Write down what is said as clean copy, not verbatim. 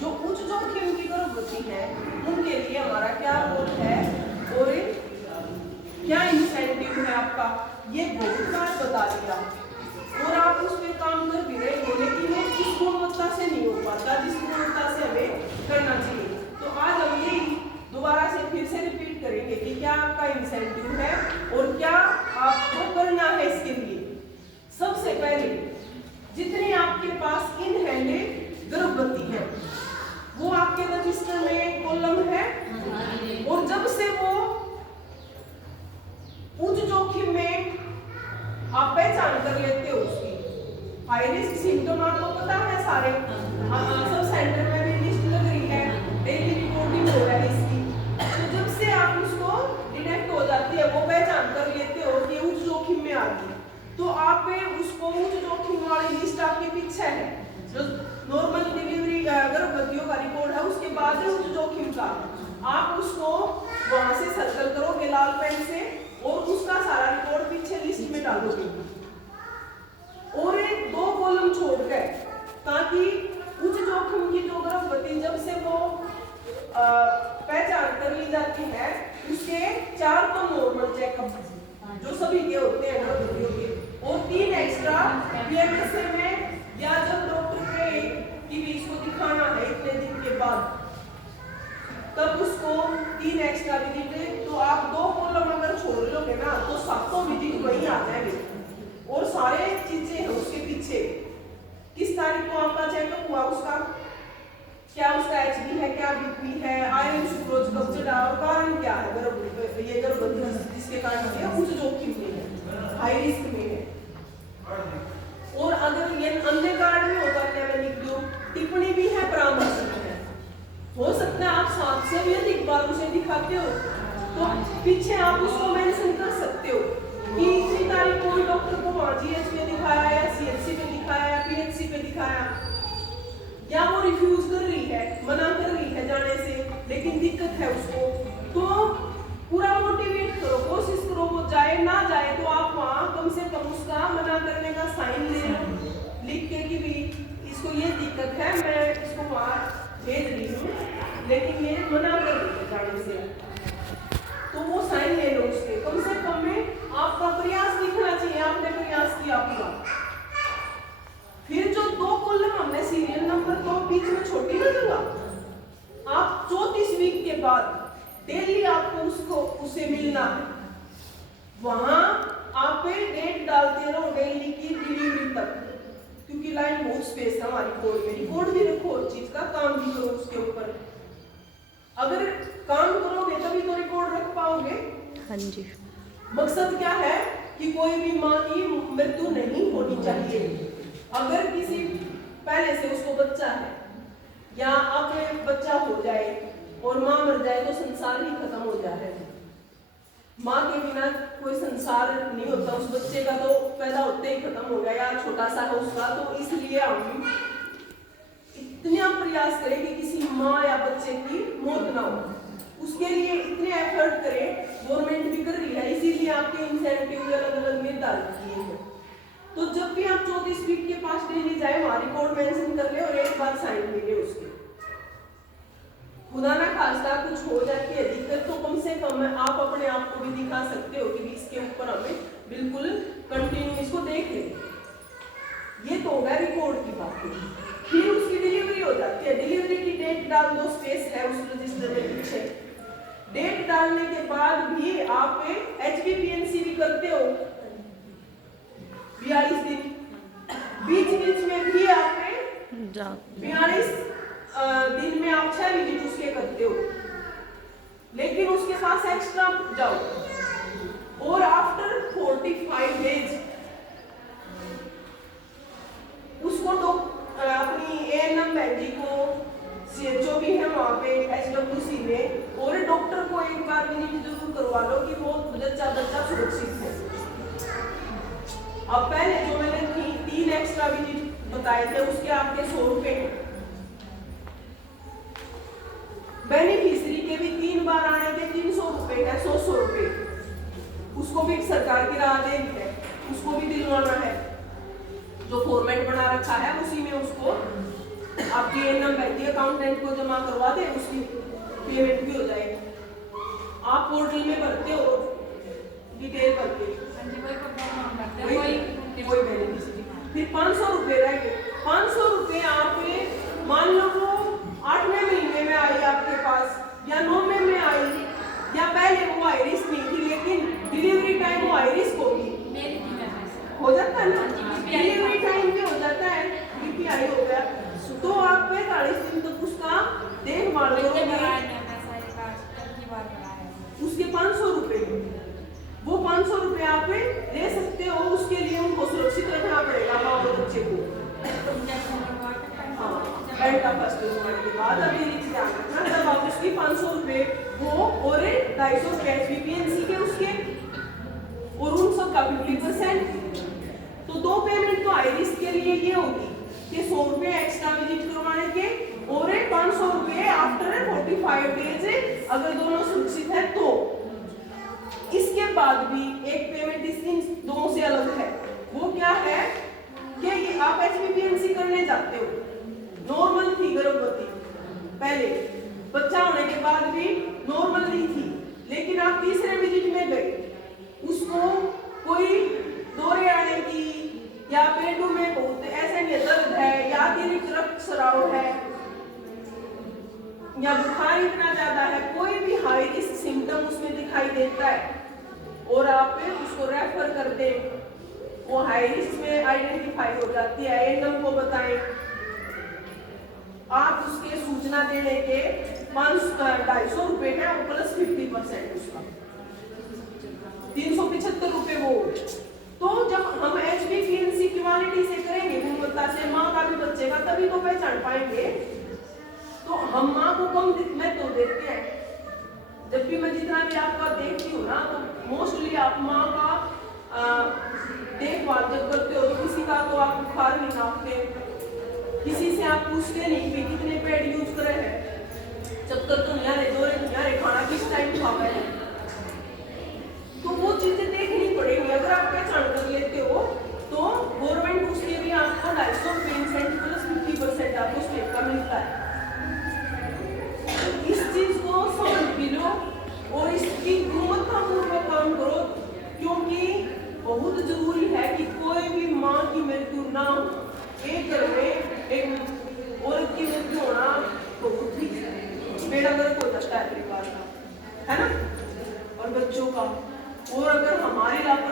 जो उच्च जोखिम की गर्भवती है उनके लिए हमारा क्या रोल है और क्या इंसेंटिव है आपका, ये बहुत बार बता दिया और आप उस पर काम कर भी रहे हो, लेकिन वो जिस गुणवत्ता से नहीं हो पाता जिस गुणवत्ता से हमें करना चाहिए। तो आज हम यही दोबारा से फिर से रिपीट करेंगे कि क्या आपका इंसेंटिव है और क्या आपको करना है इसके लिए। सबसे पहले जितने आपके पास इन हैंडेड गर्भवती है वो आपके रजिस्टर में कॉलम है, और जब से वो उच्च जोखिम में आप पहचान कर लेते हो उसकी हाई रिस्क सिम्टम आपको पता है सारे, सब सेंटर में भी लिस्ट लग रही है, डेली रिपोर्टिंग हो रहा है इसकी। तो जब से आप उसको डिटेक्ट हो जाती है, वो पहचान कर लेते हो कि उच्च जोखिम में आ गई, तो आप उसको उच्च जोखिम वाली लिस्ट आपके पीछे है। जो नॉर्मल डिलीवरी गर्भवतियों का रिकॉर्ड है उसके बाद उच्च जोखिम का, आप उसको वहां से सर्कल करोगे लाल पेन से और उसका सारा रिकॉर्ड पीछे लिस्ट में डालोगे और एक 2 कॉलम छोड़कर, ताकि उच्च जोखिम की जो गर्भवती जब से वो पहचान कर ली जाती है उसके 4 तो नॉर्मल चेकअप जो सभी के होते हैं गर्भवतियों के, और 3 एक्स्ट्रा पीएमएसए में या जब डॉक्टर कहे कि इसको दिखाना है इतने दिन के बाद तब उसको 3 एक्स्ट्रा विजिट। तो आप 2 कॉलम अगर छोड़ लोगे ना तो 7 विजिट वहीं आ जाएंगे और सारे चीजें हैं उसके पीछे। किस तारीख को आपका चेकअप हुआ, उसका क्या उसका एचबी है, क्या बीपी है, आयरन सुक्रोज कब चढ़ा और कारण क्या है, ये गर्भवती जिसके कारण ये उच्च जोखिम में है, हाई रिस्क में है। और अगर ये अन्य कारण में होता है मैं लिख दूं, टिप्पणी भी है, परामर्श भी है, हो सकता है आप 7 से भी अधिक बार उसे दिखाते हो तो पीछे आप उसको मेंशन कर सकते हो कि इतनी तारीख को डॉक्टर को वहां जीएच पे दिखाया या सीएचसी पे दिखाया या पीएचसी पे दिखाया, या वो रिफ्यूज कर रही है, मना कर रही है जाने से, लेकिन दिक्कत है उसको, तो पूरा मोटिवेट करो, कोशिश करो वो जाए, ना जाए तो आप वहां कम से कम उसका मना करने का साइन ले लो लिख के कि भी इसको ये दिक्कत है, मैं इसको वहां भेज रही हूँ लेकिन ये मना कर रही है जाने से, तो वो साइन ले लो उसके, कम से कम में आपका प्रयास दिखना चाहिए, आपने प्रयास किया पूरा। फिर जो 2 कॉलम हमने सीरियल नंबर को बीच में छोटी ना जगह, आप 34 वीक के बाद डेली आपको उसको उसे मिलना है, वहां आप डेट डालते रहो डेली की डिलीवरी तक, क्योंकि लाइन बहुत स्पेस है हमारी कोड में, रिकॉर्ड भी रखो और चीज का काम भी करो उसके ऊपर। अगर काम करोगे तभी तो रिकॉर्ड रख पाओगे। हाँ जी। मकसद क्या है कि कोई भी माँ की मृत्यु नहीं होनी चाहिए। अगर किसी पहले से उसको बच्चा है या अब बच्चा हो जाए और माँ मर जाए तो संसार ही खत्म हो जाए। माँ के बिना कोई संसार नहीं होता, उस बच्चे का तो पैदा होते ही खत्म हो गया या छोटा सा है उसका, तो इसलिए हम इतना प्रयास करें कि किसी माँ या बच्चे की मौत ना हो, उसके लिए इतने एफर्ट करें, गवर्नमेंट भी कर रही है, इसीलिए आपके इंसेंटिव अलग अलग निर्धारित किए हैं। तो जब भी आप 34 वीक के पास डेली जाए वहां रिकॉर्ड मेंशन कर ले और एक बार साइन ले ले उसके, खुदा ना खास्ता कुछ हो जाती है दिक्कत तो कम से कम आप अपने आप को भी दिखा सकते हो कि इसके ऊपर हमें बिल्कुल कंटिन्यू इसको देख ले। ये तो होगा रिकॉर्ड की बात। फिर उसकी डिलीवरी हो जाती है, डिलीवरी की डेट डाल दो, स्पेस है उस रजिस्टर में पीछे। डेट डालने के बाद भी आप HbPNC भी करते हो 42 दिन, बीच में भी आप 42 दिन में आप 6 विजिट उसके करते हो, लेकिन उसके पास एक्स्ट्रा जाओ और आफ्टर 45 डेज उसको तो अपनी ANM जी को CHO भी है वहाँ पे HWC में, और डॉक्टर को एक बार विजिट जरूर करवा लो कि वो बच्चा सुरक्षित है। अब पहले जो मैंने 3 एक्स्ट्रा विजिट बताए थे उसके आपके 100 रुपए हैं। बेनिफिशियरी के भी 3 बार आने के 300 रुपए है, 100 रुपए, उसको भी सरकार की राह दे दी है, उसको भी दिलवाना है। जो फॉर्मेट बना रखा है उसी में में उसको आपकी एनम बैठती है, अकाउंटेंट को जमा करवा दे, उसकी पेमेंट भी हो जाएगी। आप पोर्टल में भरते हो डिटेल करके, कोई बेनिफिशियरी। फिर 500 रुपए रह गए। 500 रुपए आपने मान लो वो 8वें महीने में आई आपके पास, या 9वें में आई, या पहले वो हाई रिस्क नहीं थी लेकिन डिलीवरी टाइम वो हाई रिस्क होगी, हो जाता है ना, डिलीवरी टाइम भी हो जाता है, बीपीआई हो गया, तो आप 45 दिन तक उसका देखभाल करोगे। उसके 500 रुपए, वो 500 रुपए आप ले सकते हो, उसके लिए उनको सुरक्षित रखना पड़ेगा माँ और बच्चे को। बेल्ट फर्स्ट होने के बाद अब ये ध्यान रखना, जब आप उसकी 500 रुपए वो और 250 रुपए एचबीपीएनसी के उसके और उन सब का 50%, तो 2 पेमेंट तो हाई रिस्क के लिए ये होगी कि 100 रुपए एक्स्ट्रा विजिट करवाने के और 500 रुपए आफ्टर 45 डेज अगर दोनों सुरक्षित है तो। इसके बाद भी एक पेमेंट इन दोनों से अलग है, वो क्या है कि ये आप एचबीपीएनसी करने जाते हो, नॉर्मल थी गर्भवती, पहले बच्चा होने के बाद भी नॉर्मल नहीं थी, लेकिन आप तीसरे विजिट में गए, उसको कोई दौरे आने की या पेटों में बहुत ऐसे में दर्द है या अतिरिक्त रक्तस्राव है या बुखार इतना ज्यादा है, कोई भी हाई रिस्क सिम्टम उसमें दिखाई देता है और आप उसको रेफर करते, वो हाई रिस्क में आइडेंटिफाई हो जाती है, एनम को बताएं, आप उसके सूचना देने के 250 रुपए है और प्लस 50% उसका 375 रुपए वो। तो जब हम एचबीपीएनसी क्वालिटी से करेंगे, गुणवत्ता से, माँ का भी बच्चे का, तभी तो पहचान पाएंगे। तो हम माँ को कम में तो देखते हैं, जब भी मैं जितना भी आपका देखती हूँ ना, तो मोस्टली आप माँ का देखभाल जब करते हो तो किसी का तो आप बुखार नहीं नापते, किसी से आप पूछते नहीं कि कितने पैड यूज करे हैं, चक्कर तो नहीं आ रहे, दौरे नहीं आ रहे, खाना किस टाइम खावा है, तो वो चीजें देखनी पड़ेगी। अगर आप पहचान कर लेते हो तो गवर्नमेंट उसके भी आपको 250 प्लस 50% आपको स्टेट का मिलता है। इस चीज को समझ भी लो और इसकी गुणवत्तापूर्वक काम करो, क्योंकि बहुत जरूरी है कि कोई भी माँ की मृत्यु ना हो। एक घर में एक औरत की मृत्यु होना बहुत ही बेड़ा गर्क हो जाता है परिवार का, है ना, और बच्चों का। और अगर हमारे